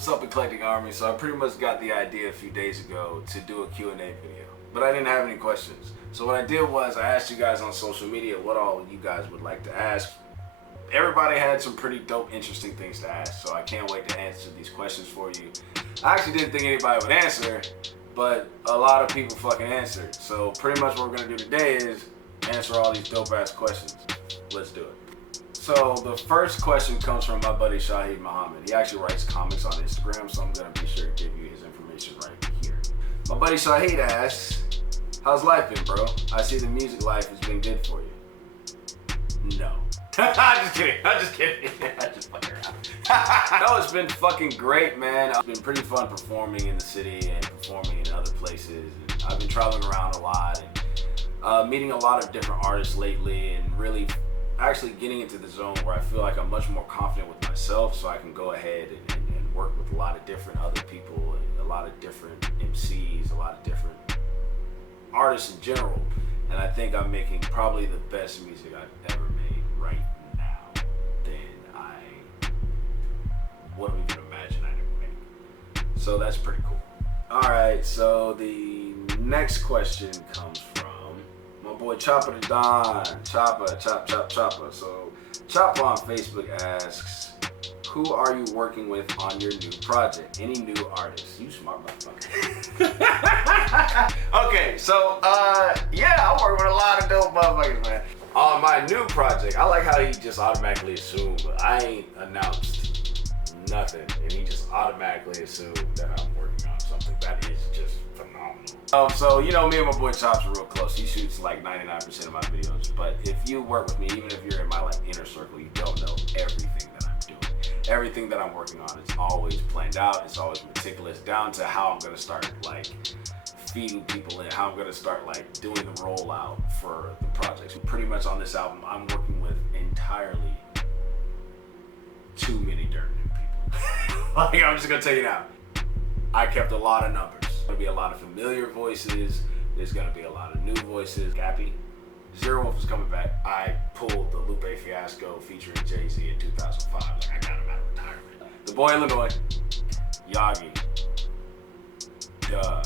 What's up, Eclectic Army? So I pretty much got the idea a few days ago to do a Q&A video, but I didn't have any questions. So what I did was I asked you guys on social media what all you guys would like to ask. Everybody had some pretty dope, interesting things to ask, so I can't wait to answer these questions for you. I actually didn't think anybody would answer, but a lot of people fucking answered. So pretty much what we're gonna do today is answer all these dope ass questions. Let's do it. So the first question comes from my buddy Shahid Muhammad. He actually writes comics on Instagram, so I'm gonna be sure to give you his information right here. My buddy Shahid asks, how's life been, bro? I see the music life has been good for you. No. I'm just kidding. I'm just fucking around. No, it's been fucking great, man. It's been pretty fun performing in the city and performing in other places. And I've been traveling around a lot and meeting a lot of different artists lately and really actually getting into the zone where I feel like I'm much more confident with myself, so I can go ahead and work with a lot of different other people and a lot of different MCs, a lot of different artists in general. And I think I'm making probably the best music I've ever made right now than I would have even imagined I'd ever make. So that's pretty cool. All right, so the next question comes from my boy Chopper the Don. Chopper. So Chopper on Facebook asks, who are you working with on your new project? Any new artists? You smart motherfucker. Okay, so yeah, I work with a lot of dope motherfuckers, man. On my new project, I like how he just automatically assumed, but I ain't announced nothing, and he just automatically assumed that I'm working on something. That is just phenomenal. So you know, me and my boy Chops are real close. He shoots like 99% of my videos, but if you work with me, even if you're in my like inner circle, you don't know everything that I'm doing. Everything that I'm working on is always planned out. It's always meticulous, down to how I'm gonna start like feeding people in, how I'm gonna start like doing the rollout for the project. So pretty much on this album, I'm working with entirely too many dirt new people. Like, I'm just gonna tell you now, I kept a lot of numbers. There's gonna be a lot of familiar voices. There's gonna be a lot of new voices. Gappy, Zero Wolf is coming back. I pulled the Lupe Fiasco featuring Jay-Z in 2005. Like, I got him out of retirement. The Boy Illinois, Yagi.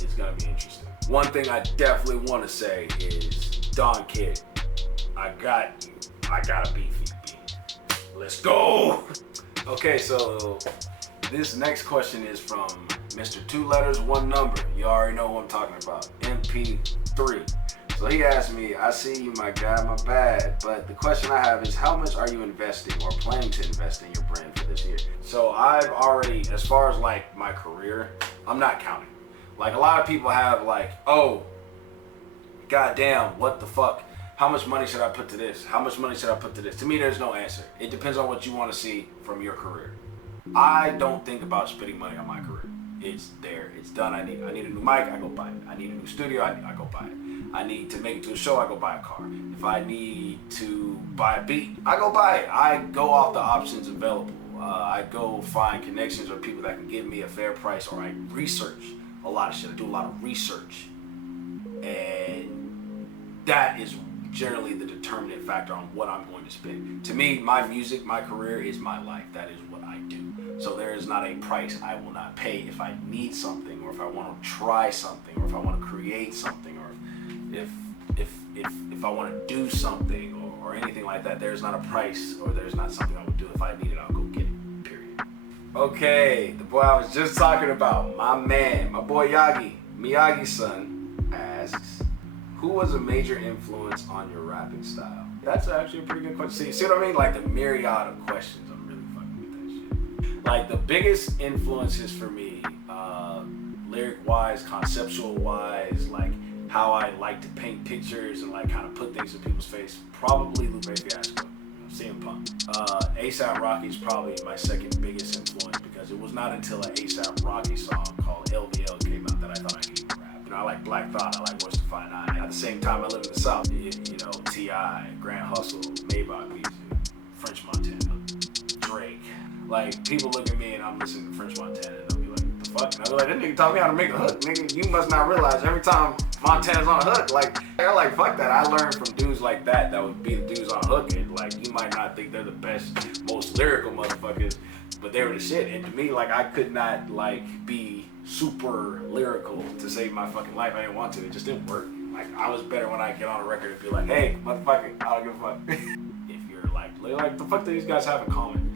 It's gonna be interesting. One thing I definitely want to say is, Don Kid, I got you. I got a beefy beat. Let's go. Okay, so this next question is from Mr. 2 letters, 1 number. You already know who I'm talking about. MP3. So he asked me, I see you, my guy, my bad. But the question I have is, how much are you investing or planning to invest in your brand for this year? So I've already, as far as like my career, I'm not counting. Like, a lot of people have like, oh, goddamn, what the fuck? How much money should I put to this? How much money should I put to this? To me, there's no answer. It depends on what you want to see from your career. I don't think about spending money on my career. It's there, it's done. I need a new mic, I go buy it. I need a new studio, I go buy it. I need to make it to a show, I go buy a car. If I need to buy a beat, I go buy it. I go off the options available. I go find connections or people that can give me a fair price, or I research a lot of shit. I do a lot of research, and that is generally the determinant factor on what I'm going to spend. To me, my music, my career is my life. That is what I do. So there is not a price I will not pay if I need something, or if I want to try something, or if I want to create something, or if I want to do something, or anything like that. There's not a price, or there's not something I would do. If I need it, I'll go get it, period. Okay, the boy I was just talking about, my man, my boy Yagi, Miyagi's son, asks, who was a major influence on your rapping style? That's actually a pretty good question. See what I mean? Like, the myriad of questions, I'm really fucking with that shit. Like, the biggest influences for me, lyric-wise, conceptual-wise, like how I like to paint pictures and like kind of put things in people's face, probably Lupe Fiasco, CM Punk. A$AP Rocky's probably my second biggest influence, because it was not until an A$AP Rocky song called LVL came out that I thought I could even rap. You know, I like Black Thought, I like What's the Fine Eye. At the same time, I live in the South. You know, T.I., Grand Hustle, Maybach Music, French Montana, Drake. Like, people look at me and I'm listening to French Montana and they'll be like, what the fuck? And I'll be like, that nigga taught me how to make a hook. Nigga, you must not realize every time Montana's on a hook, like, I like, fuck that. I learned from dudes like that would be the dudes on a hook, and like, you might not think they're the best, most lyrical motherfuckers, but they were the shit. And to me, like, I could not like be super lyrical to save my fucking life. I didn't want to. It just didn't work. Like, I was better when I get on a record and be like, hey, motherfucker, I don't give a fuck. If you're like, the fuck do these guys have in common?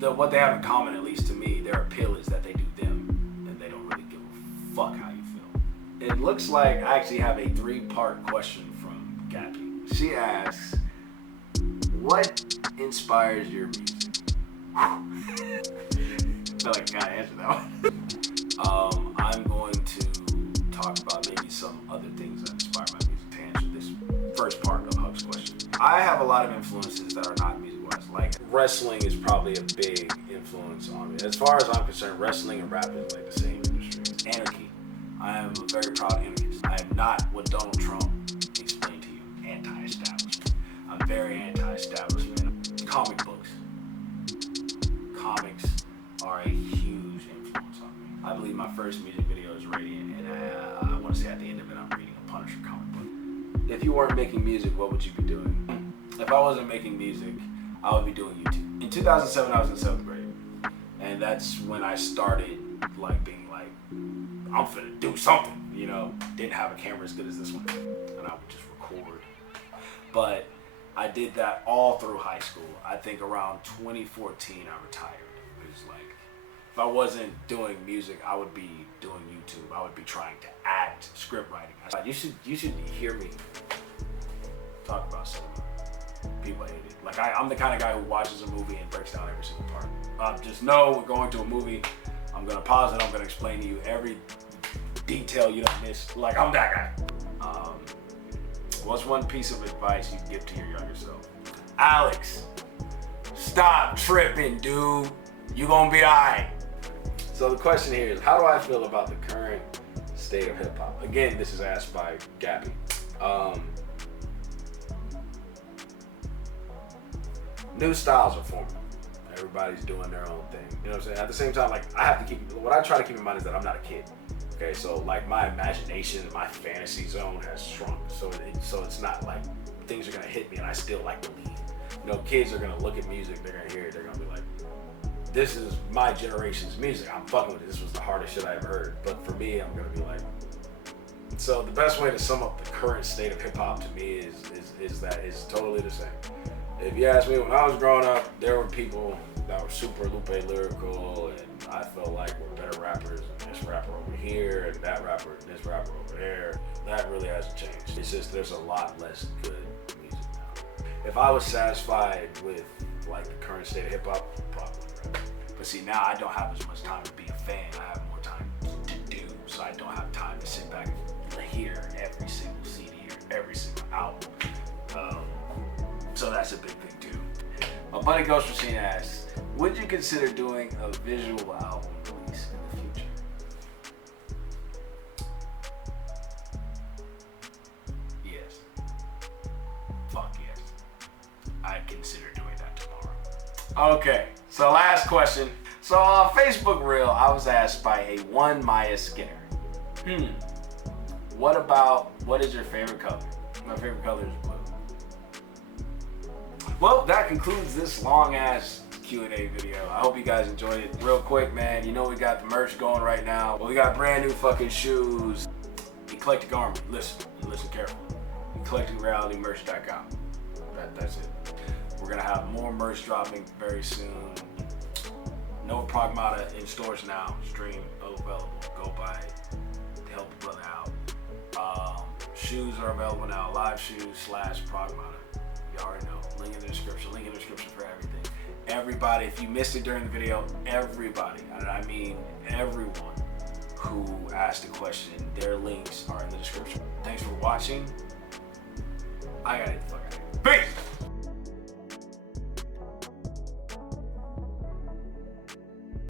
What they have in common, at least to me, their appeal is that they do them, and they don't really give a fuck how you feel. It looks like I actually have a 3-part question from Gappy. She asks, what inspires your music? I feel like I gotta answer that one. I'm going to talk about maybe some other things that inspire my music to answer this first part of Huck's question. I have a lot of influences that are not music-wise. Like, wrestling is probably a big influence on me. As far as I'm concerned, wrestling and rap is like the same industry. Anarchy. I am a very proud anarchist. I am not what Donald Trump explained to you, anti-establishment. I'm very anti-establishment. Comic books. Comics are a huge influence on me. I believe my first music video is Radiant, and I want to say at the end of it, I'm reading a Punisher comic book. If you weren't making music, what would you be doing? If I wasn't making music, I would be doing YouTube. In 2007, I was in 7th grade, and that's when I started like being like, I'm finna do something, you know? Didn't have a camera as good as this one, and I would just record. But I did that all through high school. I think around 2014, I retired. It was like, if I wasn't doing music, I would be doing YouTube. I would be trying to act, script writing. You should hear me talk about cinema. People hate it. Like, I'm the kind of guy who watches a movie and breaks down every single part. Just know we're going to a movie. I'm gonna pause it. I'm gonna explain to you every detail you don't miss. Like, I'm that guy. What's one piece of advice you'd give to your younger self? Alex, stop tripping, dude. You gonna be alright. So the question here is, how do I feel about the current state of hip hop? Again, this is asked by Gappy. New styles are forming. Everybody's doing their own thing. You know what I'm saying? At the same time, like, what I try to keep in mind is that I'm not a kid. Okay, so like my imagination, my fantasy zone has shrunk. So it's not like things are gonna hit me and I still like believe. You know, kids are gonna look at music, they're gonna hear it, they're gonna be like, this is my generation's music. I'm fucking with it. This was the hardest shit I ever heard. But for me, I'm gonna be like, so the best way to sum up the current state of hip hop to me is that it's totally the same. If you ask me, when I was growing up, there were people that were super lupe lyrical, and I felt like we're better rappers than this rapper over here, and that rapper and this rapper over there. That really hasn't changed. It's just there's a lot less good music now. If I was satisfied with like the current state of hip hop, probably rap. But see, now I don't have as much time to be a fan. I have more time to do, so I don't have time to sit back and hear every single CD or every single album. So that's a big thing too. My buddy Ghost Machine asks, would you consider doing a visual album release in the future? Yes. Fuck yes. I'd consider doing that tomorrow. Okay, so last question. So on Facebook Reel, I was asked by a one Maya Skinner. What is your favorite color? My favorite color is blue. Well, that concludes this long-ass Q&A video. I hope you guys enjoyed it. Real quick, man, you know we got the merch going right now. Well, we got brand new fucking shoes. Eclectic Army. Listen carefully. EclecticRealityMerch.com. That's it. We're gonna have more merch dropping very soon. No Pragmata in stores now. Stream available. Go buy it to help the brother out. Shoes are available now. Live shoes / Pragmata. You already know. Link in the description for everything. Everybody, if you missed it during the video, everybody, and I mean everyone who asked a question, their links are in the description. Thanks for watching. I got it.